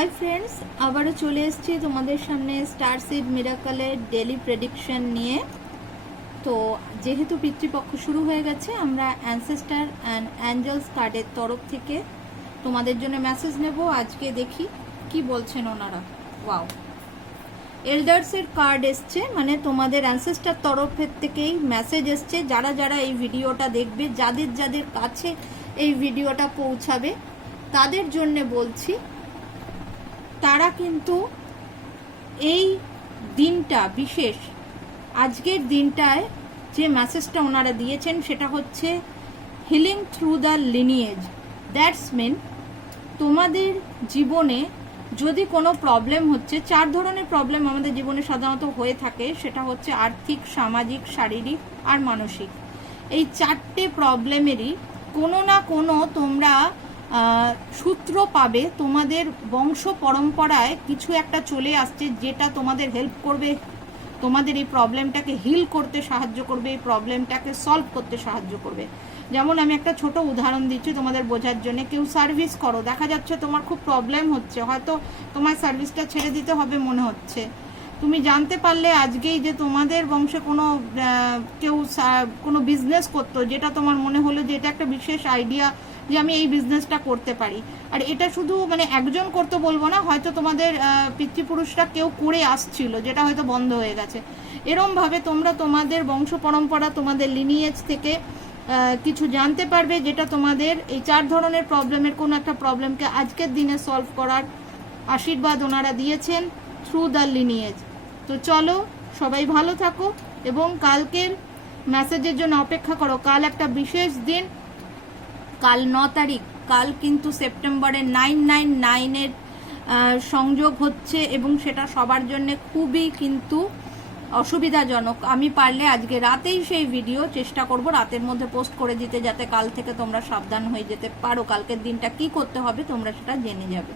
Hi friends, আবারও চলে এসেছি তোমাদের সামনে স্টারসিড মিরাকলের ডেলি প্রেডিকশন নিয়ে। তো যেহেতু পিতৃপক্ষ শুরু হয়ে গেছে, আমরা অ্যানসেস্টার অ্যান্ড অ্যাঞ্জেলস কার্ডের তরফ থেকে তোমাদের জন্য মেসেজ নেব। আজকে দেখি কি বলছেন ওনারা। ওয়াও, এল্ডার্সের কার্ড এসছে, মানে তোমাদের অ্যানসেস্টার তরফের থেকেই মেসেজ এসছে। যারা যারা এই ভিডিওটা দেখবে, যাদের যাদের কাছে এই ভিডিওটা পৌঁছাবে, তাদের জন্য বলছি, তারা কিন্তু এই দিনটা বিশেষ, আজকের দিনটায় যে মেসেজটা ওনারা দিয়েছেন সেটা হচ্ছে healing through the lineage. That's mean তোমাদের জীবনে যদি কোনো প্রবলেম হচ্ছে, 4 ধরনের প্রবলেম আমাদের জীবনে সাধারণত হয়ে থাকে, সেটা হচ্ছে আর্থিক, সামাজিক, শারীরিক আর মানসিক। এই 4টে প্রবলেমেরই কোনো না কোনো তোমরা সূত্র পাবে। তোমাদের বংশ পরম্পরায় কিছু একটা চলে আসছে যেটা তোমাদের হেল্প করবে, তোমাদের এই প্রবলেমটাকে হিল করতে সাহায্য করবে, এই প্রবলেমটাকে সলভ করতে সাহায্য করবে। যেমন আমি একটা ছোট উদাহরণ দিচ্ছি তোমাদের বোঝার জন্য। কেউ সার্ভিস করো, দেখা যাচ্ছে তোমার খুব প্রবলেম হচ্ছে, হয়তো তোমার সার্ভিসটা ছেড়ে দিতে হবে মনে হচ্ছে। তুমি জানতে পারলে আজকেই যে তোমাদের বংশে কেউ কোনো বিজনেস করতো, যেটা তোমার মনে হলো যে এটা একটা বিশেষ আইডিয়া, যে আমি এই বিজনেসটা করতে পারি। আর এটা শুধু মানে একজন করতে বলবো না, হয়তো তোমাদের পিতৃপুরুষরা কেউ করে আসছিল, যেটা হয়তো বন্ধ হয়ে গেছে। এরমভাবে তোমরা তোমাদের বংশ পরম্পরা, তোমাদের লিনিয়েজ থেকে কিছু জানতে পারবে, যেটা তোমাদের এই 4 ধরনের প্রবলেমের কোনো একটা প্রবলেমকে আজকের দিনে সলভ করার আশীর্বাদ ওনারা দিয়েছেন থ্রু দ্য লিনিয়েজ। তো চলো, সবাই ভালো থাকো এবং কালকের মেসেজের জন্য অপেক্ষা করো। কাল একটা বিশেষ দিন, কাল 9 তারিখ। কাল কিন্তু সেপ্টেম্বরের 999-এর সংযোগ হচ্ছে এবং সেটা সবার জন্য খুবই কিন্তু অসুবিধাজনক। আমি পারলে আজকে রাতেই সেই ভিডিও চেষ্টা করব রাতের মধ্যে পোস্ট করে দিতে, যাতে কাল থেকে তোমরা সাবধান হয়ে যেতে পারো। কালকের দিনটা কি করতে হবে তোমরা সেটা জেনে যাবে।